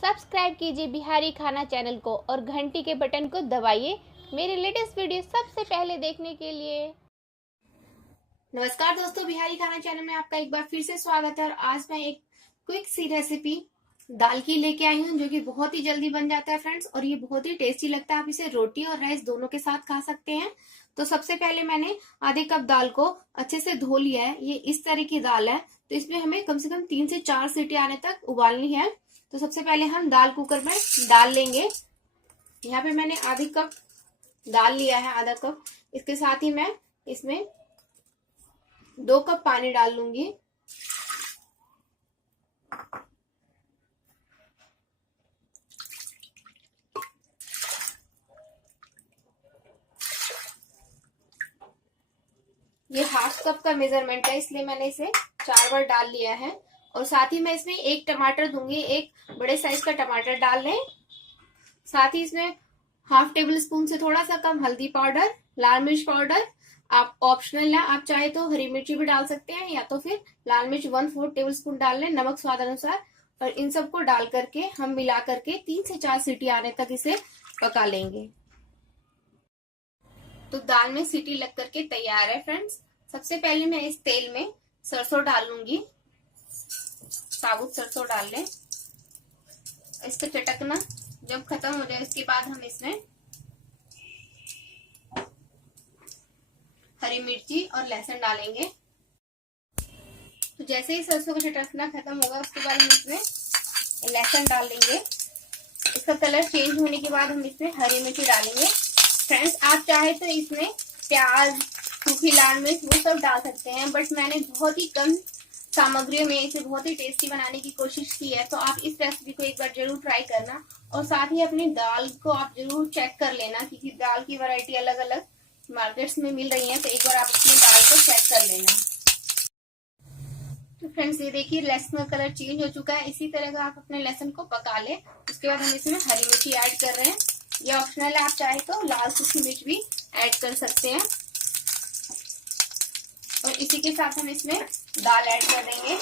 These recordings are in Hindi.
सब्सक्राइब कीजिए बिहारी खाना चैनल को और घंटी के बटन को दबाइए मेरे लेटेस्ट वीडियो सबसे पहले देखने के लिए। नमस्कार दोस्तों, बिहारी खाना चैनल में आपका एक बार फिर से स्वागत है। और आज मैं एक क्विक सी रेसिपी दाल की लेके आई हूँ जो कि बहुत ही जल्दी बन जाता है फ्रेंड्स, और ये बहुत ही टेस्टी लगता है। आप इसे रोटी और राइस दोनों के साथ खा सकते हैं। तो सबसे पहले मैंने आधे कप दाल को अच्छे से धो लिया है। ये इस तरह की दाल है, तो इसमें हमें कम से कम 3 से 4 सीटी आने तक उबालनी है। तो सबसे पहले हम दाल कुकर में डाल लेंगे। यहाँ पे मैंने आधी कप दाल लिया है, आधा कप। इसके साथ ही मैं इसमें 2 कप पानी डाल लूंगी। ये हाफ कप का मेजरमेंट है, इसलिए मैंने इसे 4 बार डाल लिया है। और साथ ही मैं इसमें 1 टमाटर दूंगी, एक बड़े साइज का टमाटर डाल लें। साथ ही इसमें हाफ टेबल स्पून से थोड़ा सा कम हल्दी पाउडर, लाल मिर्च पाउडर आप ऑप्शनल है, आप चाहे तो हरी मिर्ची भी डाल सकते हैं या तो फिर लाल मिर्च 1/4 टेबल स्पून डाल लें, नमक स्वाद अनुसार। और इन सबको डाल करके हम मिला करके 3 से 4 सीटी आने तक इसे पका लेंगे। तो दाल में सीटी लग करके तैयार है फ्रेंड्स। सबसे पहले मैं इस तेल में सरसों डाल लूंगी, साबुत सरसों डाल लें। इसका चटकना जब खत्म हो जाए उसके बाद हम इसमें हरी मिर्ची और लहसुन डालेंगे। तो जैसे ही सरसों का चटकना खत्म होगा उसके बाद हम इसमें लहसुन डाल देंगे। इसका कलर चेंज होने के बाद हम इसमें हरी मिर्ची डालेंगे। फ्रेंड्स, आप चाहे तो इसमें प्याज, सूखी लाल मिर्च वो सब डाल सकते हैं, बट मैंने बहुत ही कम सामग्रियों में इसे बहुत ही टेस्टी बनाने की कोशिश की है। तो आप इस रेसिपी को एक बार जरूर ट्राई करना। और साथ ही अपनी दाल को आप जरूर चेक कर लेना, क्योंकि दाल की वैरायटी अलग अलग मार्केट्स में मिल रही है। तो एक बार आप अपनी दाल को चेक कर लेना। तो फ्रेंड्स, ये देखिए लहसुन का कलर चेंज हो चुका है। इसी तरह का आप अपने लहसुन को पका ले। उसके बाद हम इसमें हरी मिर्ची ऐड कर रहे हैं। ये ऑप्शनल है, आप चाहे तो लाल सूखी मिर्च भी ऐड कर सकते हैं। और इसी के साथ हम इसमें दाल ऐड कर देंगे।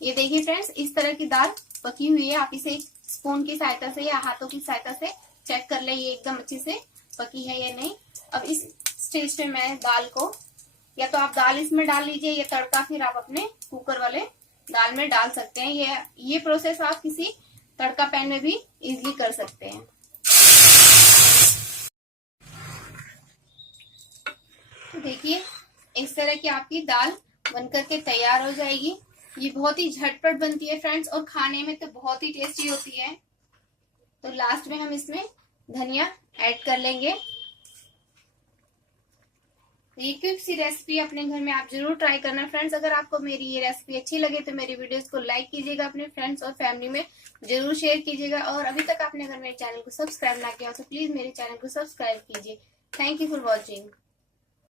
ये देखिए फ्रेंड्स, इस तरह की दाल पकी हुई है। आप इसे स्पून की सहायता से या हाथों की सहायता से चेक कर ले, ये एकदम अच्छे से पकी है या नहीं। अब इस स्टेज पे मैं दाल को, या तो आप दाल इसमें डाल लीजिए या तड़का फिर आप अपने कुकर वाले दाल में डाल सकते हैं। ये प्रोसेस आप किसी तड़का पैन में भी इजीली कर सकते हैं। तो देखिए इस तरह की आपकी दाल बनकर के तैयार हो जाएगी। ये बहुत ही झटपट बनती है फ्रेंड्स, और खाने में तो बहुत ही टेस्टी होती है। तो लास्ट में हम इसमें धनिया ऐड कर लेंगे। ये क्विक सी रेसिपी अपने घर में आप जरूर ट्राई करना फ्रेंड्स। अगर आपको मेरी ये रेसिपी अच्छी लगे तो मेरी वीडियोस को लाइक कीजिएगा, अपने फ्रेंड्स और फैमिली में जरूर शेयर कीजिएगा। और अभी तक आपने अगर मेरे चैनल को सब्सक्राइब ना किया हो तो प्लीज मेरे चैनल को सब्सक्राइब कीजिए। Thank you for watching.